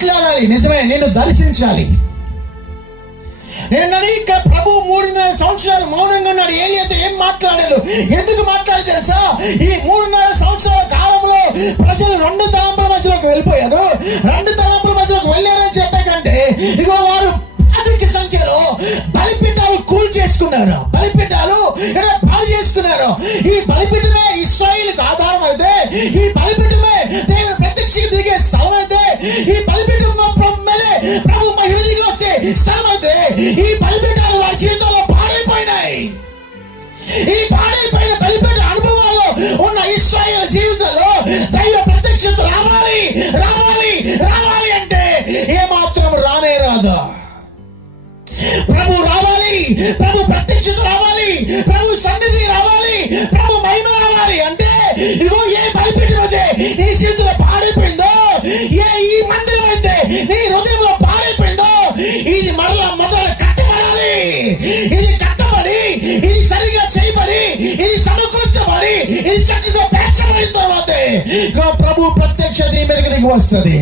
మాట్లాడాలి. నిజమే, నిన్ను దర్శించాలి. నేను అనేక ప్రభు 3.5 సంవత్సరాలు మౌనంగా ఉన్నాడు. ఏలియాతో ఏం మాట్లాడలేదు. ఎందుకు మాట్లాడి తెలుసా? ఈ 3.5 సంవత్సరాల కాలంలో ప్రజలు 2 తలంపుల మధ్యలోకి వెళ్ళిపోయారు. 2 తలంపుల మధ్యలోకి వెళ్ళారని చెప్పే కంటే ఇగో వారు అధిక సంఖ్యలో బలిపీఠాలు చేసుకున్నారు. బలిపీఠాలు పాడు చేసుకున్నారు. ఈ బలిపీఠమే ఇశ్రాయేలుకు ఆధారం అయితే, ఈ బలిపీఠమే దేవుని ప్రత్యక్ష దిగే స్థలం అయితే, ఈ బలిపీఠం మీదే ప్రభు మహిమ దిగి వస్తే స్థలం అయితే, ఈ బలిపీఠాలు వారి జీవితంలో పాడైపోయినాయి. ఈ పాడైపోయిన బలిపీఠ అనుభవాల్లో ఉన్న ఇశ్రాయేలు జీవితంలో దైవ ప్రత్యక్షత రావాలి రావాలి రావాలి అంటే ఏమాత్రం రానే రాదు. ప్రభు రావాలి, ప్రభు ప్రత్యక్షత రావాలి, ప్రభు సన్నిధి రావాలి, ప్రభు మహిమ రావాలి అంటే ఇదిగో ఏ బలిపీఠం అయితే నీ జీవితంలో పాడైపోయిందో, ఈ మందిరం అయితే నీ హృదయంలో పాడైపోయిందో, ఇది మరలా మొదట కట్టబడాలి. ఇది కట్టబడి, ఇది సరిగా చేయబడి, ఇది సమకూర్చబడి, ఇది చక్కగా పేర్చబడిన తర్వాతే ప్రభు ప్రత్యక్షత నీ మీదకి దిగి వస్తుంది.